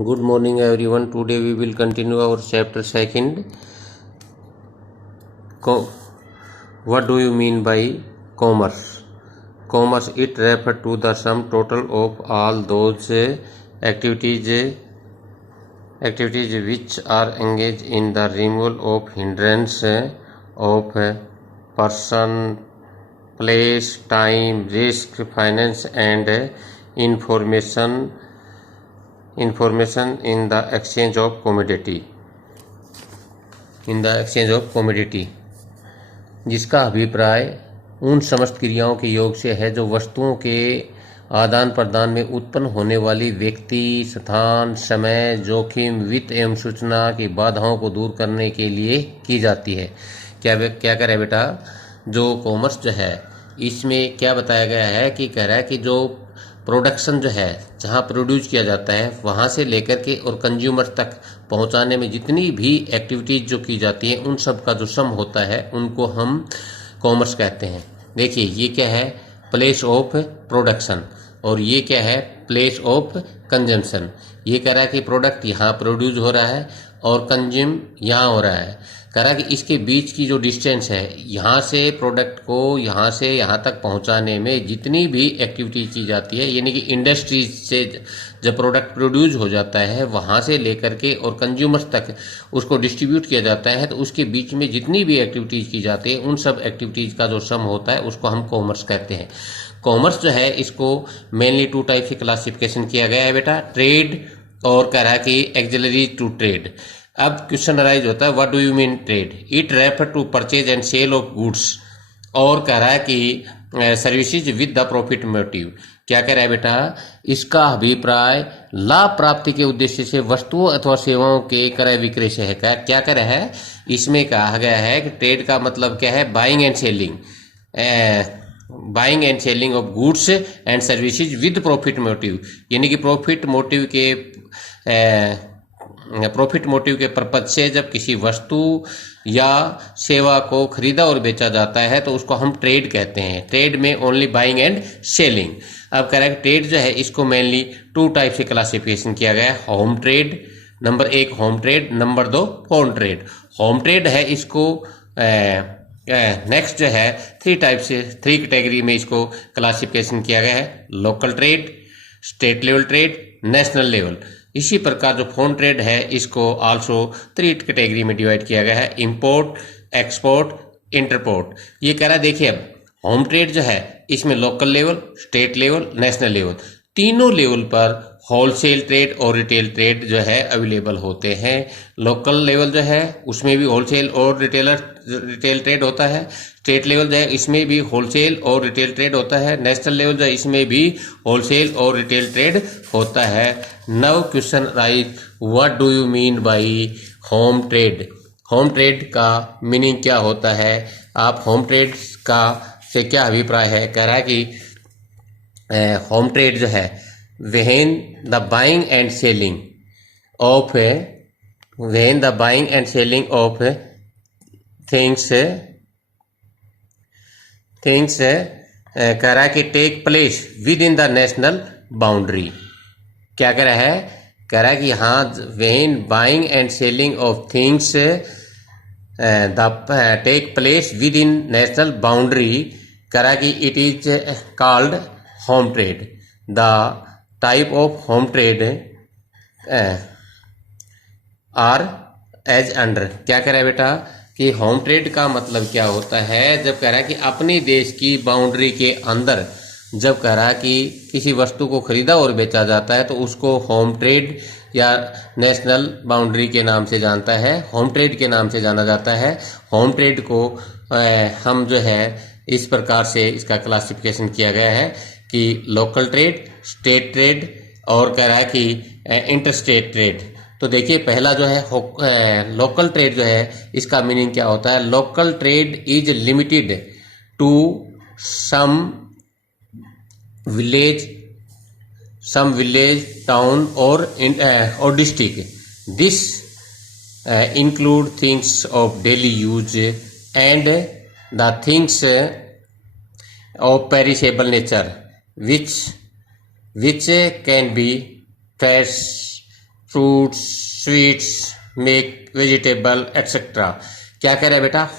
Good morning everyone. Today we will continue our chapter second. What do you mean by commerce? Commerce, it refers to the sum total of all those activities which are engaged in the removal of hindrance of person, place, time, risk, finance and information in the exchange of commodity जिसका अभिप्राय उन समस्त क्रियाओं के योग से है जो वस्तुओं के आदान प्रदान में उत्पन्न होने वाली व्यक्ति, स्थान, समय, जोखिम, वित्त एवं सूचना की बाधाओं को दूर करने के लिए की जाती है। क्या करें बेटा, जो कॉमर्स जो है इसमें क्या बताया गया है कि कह रहा है कि जो प्रोडक्शन जो है जहाँ प्रोड्यूस किया जाता है वहाँ से लेकर के और कंज्यूमर तक पहुँचाने में जितनी भी एक्टिविटीज जो की जाती है उन सब का जो सम होता है उनको हम कॉमर्स कहते हैं। देखिए ये क्या है, प्लेस ऑफ प्रोडक्शन, और ये क्या है, प्लेस ऑफ कंजम्पशन। ये कह रहा है कि प्रोडक्ट यहाँ प्रोड्यूस हो रहा है और कंज्यूम यहाँ हो रहा है। कह रहा है कि इसके बीच की जो डिस्टेंस है यहाँ से प्रोडक्ट को यहाँ से यहाँ तक पहुँचाने में जितनी भी एक्टिविटी की जाती है, यानी कि इंडस्ट्रीज से जब प्रोडक्ट प्रोड्यूस हो जाता है वहाँ से लेकर के और कंज्यूमर्स तक उसको डिस्ट्रीब्यूट किया जाता है, तो उसके बीच में जितनी भी एक्टिविटीज की जाती है उन सब एक्टिविटीज का जो सम होता है उसको हम कॉमर्स कहते हैं। कॉमर्स जो है इसको मेनली टू टाइप से क्लासिफिकेशन किया गया है बेटा, ट्रेड और कह रहा है कि एक्सिलरी टू ट्रेड। अब क्वेश्चन अराइज होता है, what do you mean trade? It refer to purchase and sale of goods, और कह रहा है कि services with the profit motive. क्या कह रहा है बेटा, इसका अभिप्राय लाभ प्राप्ति के उद्देश्य से वस्तुओं अथवा सेवाओं के क्रय विक्रय से है। क्या कह रहा है, इसमें कहा गया है कि ट्रेड का मतलब क्या है, buying and selling of goods and services with profit motive, यानी कि प्रॉफिट मोटिव के पर्पज से जब किसी वस्तु या सेवा को खरीदा और बेचा जाता है तो उसको हम ट्रेड कहते हैं। ट्रेड में ओनली बाइंग एंड सेलिंग। अब कह रहा है ट्रेड जो है इसको मेनली टू टाइप से क्लासिफिकेशन किया गया है, home trade, number 1 home trade, number 2 foreign trade. Home trade है इसको नेक्स्ट जो है 3 कैटेगरी में इसको क्लासिफिकेशन किया गया है, local trade, state level trade, national level. इसी प्रकार जो फॉरेन ट्रेड है इसको आल्सो 3 कैटेगरी में डिवाइड किया गया है, इंपोर्ट, एक्सपोर्ट, इंटरपोर्ट। ये कह रहा है देखिए, अब होम ट्रेड जो है इसमें local level, state level, national level, तीनों लेवल पर होलसेल ट्रेड और रिटेल ट्रेड जो है अवेलेबल होते हैं। लोकल लेवल जो है उसमें भी होलसेल और रिटेल ट्रेड होता है, स्टेट लेवल जो है इसमें भी होलसेल और रिटेल ट्रेड होता है, नेशनल लेवल जो है इसमें भी होलसेल और रिटेल ट्रेड होता है। Now question rise, what do you mean by home trade? Home trade का मीनिंग क्या होता है? आप होम ट्रेड का से क्या अभिप्राय है? कह रहा है कि होम ट्रेड जो है when the buying and selling of things कह रहा है कि take place within the national boundary. क्या कह रहा है? कह रहा है कि हाँ, when buying and selling of things take place within national boundary, कह रहा है कि it is called home trade. The type of home trade are as under. क्या कह रहा है बेटा कि होम ट्रेड का मतलब क्या होता है? जब कह रहा है कि अपने देश की बाउंड्री के अंदर जब कह रहा है कि किसी वस्तु को खरीदा और बेचा जाता है तो उसको होम ट्रेड या नेशनल बाउंड्री के नाम से जानता है, होम ट्रेड के नाम से जाना जाता है। होम ट्रेड को हम जो है इस प्रकार से इसका क्लासिफिकेशन किया गया है कि लोकल ट्रेड, स्टेट ट्रेड और कह रहा है कि इंटरस्टेट ट्रेड। तो देखिए पहला जो है लोकल ट्रेड जो है इसका मीनिंग क्या होता है? Local trade is limited to some village, town और district. This include things of daily use and the things of perishable nature which can be fruits, sweets, milk, vegetable etcetera. क्या कह रहा है बेटा,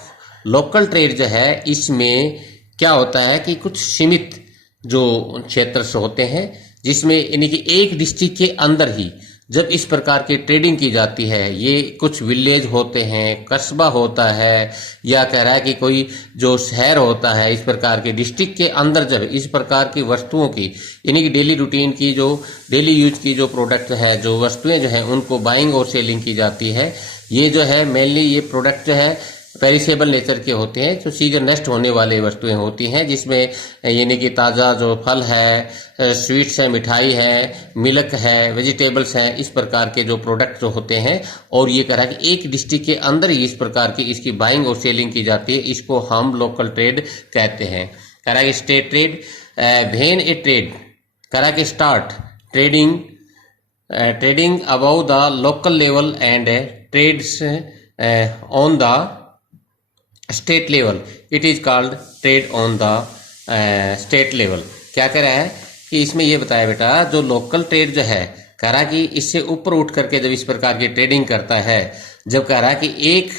लोकल ट्रेड जो है इसमें क्या होता है कि कुछ सीमित जो क्षेत्र से होते हैं, जिसमें यानी कि एक डिस्ट्रिक्ट के अंदर ही जब इस प्रकार की ट्रेडिंग की जाती है, ये कुछ विलेज होते हैं, कस्बा होता है, या कह रहा है कि कोई जो शहर होता है, इस प्रकार के डिस्ट्रिक्ट के अंदर जब इस प्रकार की वस्तुओं की यानी कि डेली रूटीन की जो डेली यूज की जो प्रोडक्ट है, जो वस्तुएं जो है उनको बाइंग और सेलिंग की जाती है। ये जो है मेनली ये प्रोडक्ट जो है पेरिसेबल नेचर के होते हैं, जो सीजन नेस्ट होने वाले वस्तुएं होती हैं, जिसमें यानी कि ताज़ा जो फल है, स्वीट्स है, मिठाई है, मिल्क है, वेजिटेबल्स हैं, इस प्रकार के जो प्रोडक्ट जो होते हैं। और ये कह रहा है कि एक डिस्ट्रिक्ट के अंदर ही इस प्रकार की इसकी बाइंग और सेलिंग की जाती है, इसको हम लोकल ट्रेड कहते हैं। कह रहा है कि state trade, when a trade, कह रहा है कि start trading above the local level and trades on the state level, it is called trade on the state level. क्या कह रहा है कि इसमें ये बताया बेटा, जो लोकल ट्रेड जो है, कह रहा कि इससे ऊपर उठ करके जब इस प्रकार की ट्रेडिंग करता है, जब कह रहा है कि एक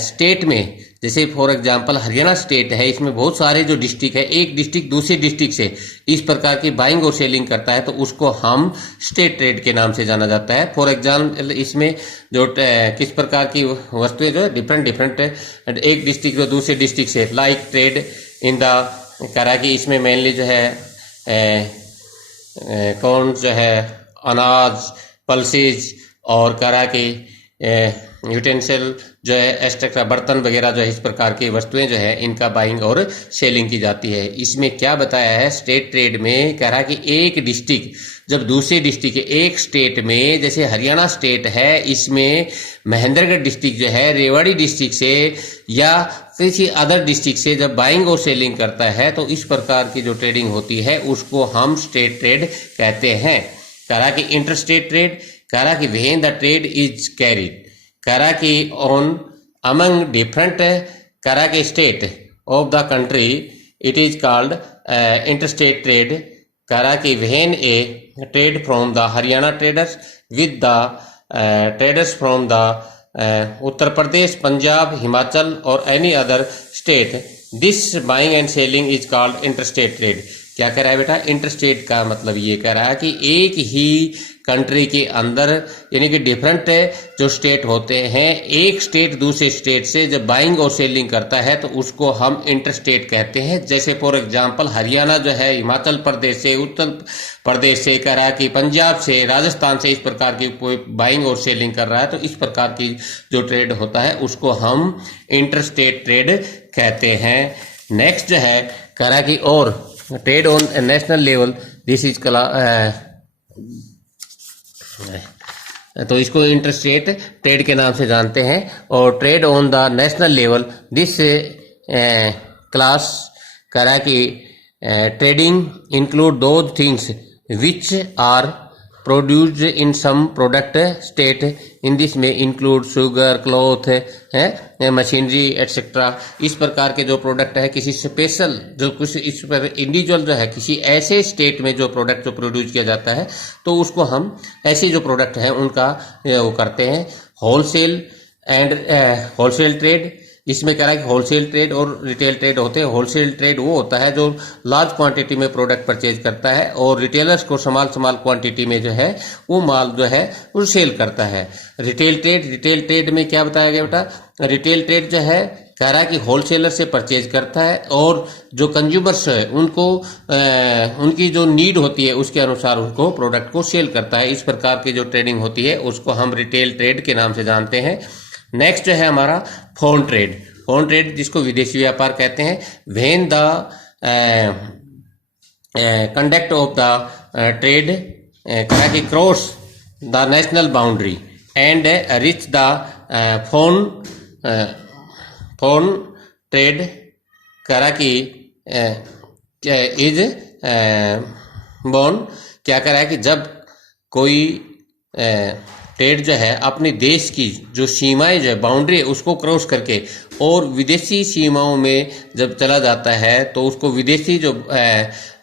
स्टेट में, जैसे फॉर एग्जांपल हरियाणा स्टेट है, इसमें बहुत सारे जो डिस्ट्रिक्ट है, एक डिस्ट्रिक्ट दूसरे डिस्ट्रिक्ट से इस प्रकार की बाइंग और सेलिंग करता है, तो उसको हम स्टेट ट्रेड के नाम से जाना जाता है। फॉर एग्जांपल इसमें जो किस प्रकार की वस्तुएं जो है डिफरेंट एक डिस्ट्रिक्ट जो दूसरे डिस्ट्रिक्ट से, लाइक ट्रेड इन द, कह रहा कि इसमें मेनली जो है कौन जो है अनाज, पल्सेज, और कह रहा कि यूटेंसिल जो है एक्स्ट्रा बर्तन वगैरह जो है, इस प्रकार की वस्तुएं जो है इनका बाइंग और सेलिंग की जाती है। इसमें क्या बताया है, स्टेट ट्रेड में कह रहा कि एक डिस्ट्रिक्ट जब दूसरे डिस्ट्रिक्ट एक स्टेट में, जैसे हरियाणा स्टेट है, इसमें महेंद्रगढ़ डिस्ट्रिक्ट जो है रेवाड़ी डिस्ट्रिक्ट से या किसी अदर डिस्ट्रिक्ट से जब बाइंग और सेलिंग करता है, तो इस प्रकार की जो ट्रेडिंग होती है उसको हम स्टेट ट्रेड कहते हैं। कह रहा कि इंटर स्टेट ट्रेड, कह रहा कि when the trade is carried, कह रहा कि ऑन अमंग डिफरेंट, कह रहा कि state of the country, it is called inter state trade. कह रहा कि when a trade from the Haryana traders with the traders from the Uttar Pradesh, Punjab, Himachal और any other state, this buying and selling is called inter state trade. क्या कह रहा है बेटा, interstate का मतलब ये कह रहा है कि एक ही कंट्री के अंदर यानी कि डिफरेंट जो स्टेट होते हैं, एक स्टेट दूसरे स्टेट से जब बाइंग और सेलिंग करता है तो उसको हम इंटरस्टेट कहते हैं। जैसे फॉर एग्जांपल हरियाणा जो है हिमाचल प्रदेश से, उत्तर प्रदेश से, कह रहा है कि पंजाब से, राजस्थान से इस प्रकार की कोई बाइंग और सेलिंग कर रहा है, तो इस प्रकार की जो ट्रेड होता है उसको हम इंटरस्टेट ट्रेड कहते हैं। नेक्स्ट जो है कह रहा है कि और trade on national level, this is तो इसको इंटरस्टेट ट्रेड के नाम से जानते हैं। और trade on the national level, this class कह रहा है कि trading include those things which are produced in some product state, in this में इंक्लूड शुगर, क्लॉथ है, मशीनरी एक्सेट्रा। इस प्रकार के जो प्रोडक्ट है किसी स्पेशल जो कुछ इस पर इंडिविजुअल जो है किसी ऐसे स्टेट में जो प्रोडक्ट जो प्रोड्यूस किया जाता है, तो उसको हम ऐसे जो प्रोडक्ट हैं उनका वो करते हैं। होलसेल एंड होलसेल ट्रेड, इसमें कह रहा है कि होलसेल ट्रेड और रिटेल ट्रेड होते हैं। होलसेल ट्रेड वो होता है जो लार्ज क्वांटिटी में प्रोडक्ट परचेज करता है, और रिटेलर्स को स्मॉल क्वांटिटी में जो है वो माल जो है वो सेल करता है। रिटेल ट्रेड में क्या बताया गया बेटा, रिटेल ट्रेड जो है कह रहा है कि होलसेलर से परचेज करता है, और जो कंज्यूमर्स है उनको उनकी जो नीड होती है उसके अनुसार उनको प्रोडक्ट को सेल करता है। इस प्रकार की जो ट्रेडिंग होती है उसको हम रिटेल ट्रेड के नाम से जानते हैं। नेक्स्ट जो है हमारा फोन ट्रेड जिसको विदेशी व्यापार कहते हैं। When the conduct of the trade कहा कि cross the national boundary and rich the phone trade, करा कि इज बोर्न। क्या करा है कि जब कोई ट्रेड जो है अपने देश की जो सीमाएं जो है बाउंड्री है उसको क्रॉस करके और विदेशी सीमाओं में जब चला जाता है तो उसको विदेशी जो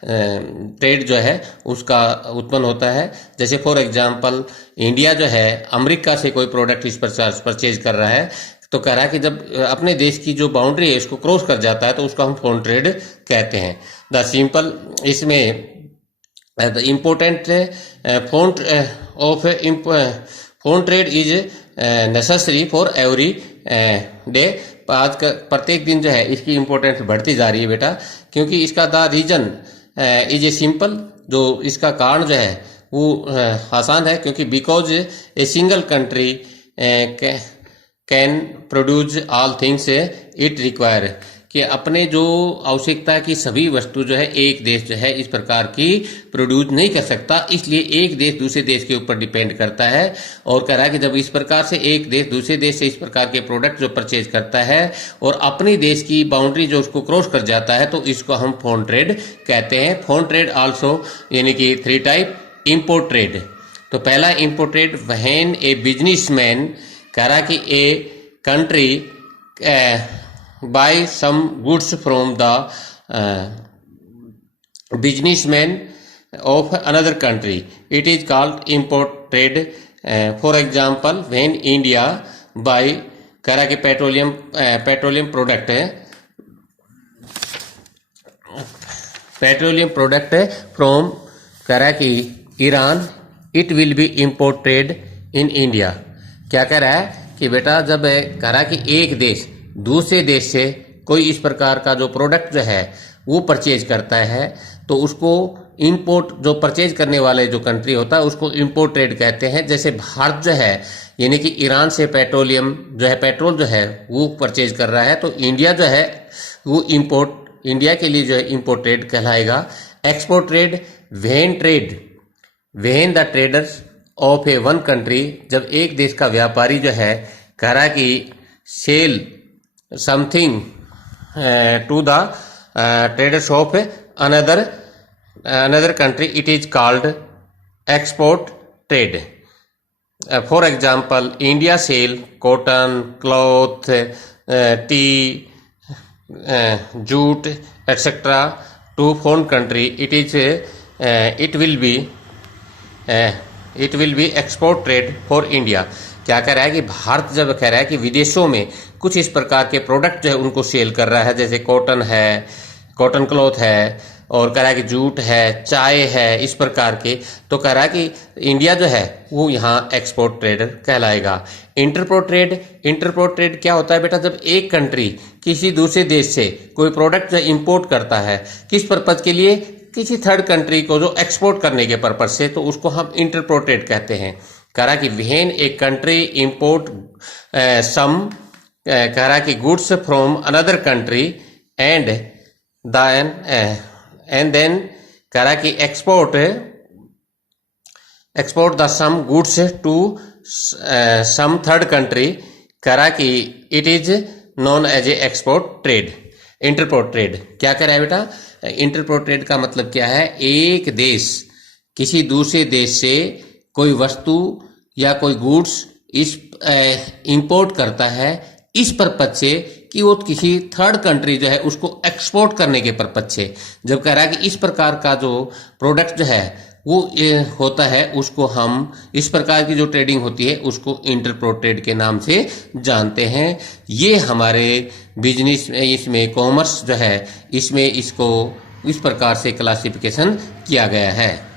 ट्रेड जो है उसका उत्पन्न होता है। जैसे फॉर एग्जांपल इंडिया जो है अमेरिका से कोई प्रोडक्ट इस परचेज कर रहा है तो कह रहा है कि जब अपने देश की जो बाउंड्री है इसको क्रॉस कर जाता है तो उसको हम फॉरेन ट्रेड कहते हैं। द सिंपल इसमें the important phone trade is necessary for every day. आज का प्रत्येक दिन जो है इसकी इम्पोर्टेंस बढ़ती जा रही है बेटा, क्योंकि इसका the reason is a simple, जो इसका कारण जो है वो आसान है, क्योंकि because a single country can produce all things it require, कि अपने जो आवश्यकता की सभी वस्तु जो है एक देश जो है इस प्रकार की प्रोड्यूस नहीं कर सकता, इसलिए एक देश दूसरे देश के ऊपर डिपेंड करता है। और कह रहा है कि जब इस प्रकार से एक देश दूसरे देश से इस प्रकार के प्रोडक्ट जो परचेज करता है और अपनी देश की बाउंड्री जो उसको क्रॉस कर जाता है तो इसको हम फॉरेन ट्रेड कहते हैं। फॉरेन ट्रेड आल्सो यानी कि 3 टाइप। इंपोर्ट ट्रेड, तो पहला import trade when a businessman, कह रहा कि a country buy some goods from the businessman of another country, it is called import trade. For example, when India buy, कह रहा कि पेट्रोलियम प्रोडक्ट है, petroleum product from, कह रहा कि Iran, it will be import trade in India. क्या कह रहा है कि बेटा जब कह रहा कि एक देश दूसरे देश से कोई इस प्रकार का जो प्रोडक्ट जो है वो परचेज करता है तो उसको इंपोर्ट, जो परचेज करने वाले जो कंट्री होता है उसको इंपोर्ट ट्रेड कहते हैं। जैसे भारत जो है यानी कि ईरान से पेट्रोलियम जो है, पेट्रोल जो है वो परचेज कर रहा है तो इंडिया जो है वो इंपोर्ट, इंडिया के लिए जो है इंपोर्ट ट्रेड कहलाएगा। Export trade when the traders of A one country, जब एक देश का व्यापारी जो है कह रहा कि cell something to the traders of another country, it is called export trade. For example, India sell cotton, cloth, tea, jute, etc. to foreign country. It will be export trade for India. क्या कह रहा है कि भारत जब कह रहा है कि विदेशों में कुछ इस प्रकार के प्रोडक्ट जो है उनको सेल कर रहा है, जैसे कॉटन है, कॉटन क्लॉथ है, और कह रहा है कि जूट है, चाय है, इस प्रकार के, तो कह रहा है कि इंडिया जो है वो यहाँ एक्सपोर्ट ट्रेडर कहलाएगा। इंटरपोर्ट ट्रेड क्या होता है बेटा, जब एक कंट्री किसी दूसरे देश से कोई प्रोडक्ट जो इंपोर्ट करता है, किस पर्पज के लिए, किसी थर्ड कंट्री को जो एक्सपोर्ट करने के पर्पज से, तो उसको हम इंटरपोर्ट ट्रेड कहते हैं। कह रहा कि when a country import some, कह रहा कि goods from another country and then कह रहा कि export the some goods to some third country, कह रहा कि it is known as a export trade. Entrepot trade क्या कह रहा है बेटा, इंटरपोर्ट ट्रेड का मतलब क्या है, एक देश किसी दूसरे देश से कोई वस्तु या कोई गुड्स इस इंपोर्ट करता है इस पर्पज से कि वो किसी थर्ड कंट्री जो है उसको एक्सपोर्ट करने के पर्पज से। जब कह रहा है कि इस प्रकार का जो प्रोडक्ट जो है वो होता है उसको हम, इस प्रकार की जो ट्रेडिंग होती है उसको इंटरपोर्ट ट्रेड के नाम से जानते हैं। ये हमारे बिजनेस इसमें कॉमर्स जो है इसमें इसको इस प्रकार से क्लासिफिकेशन किया गया है।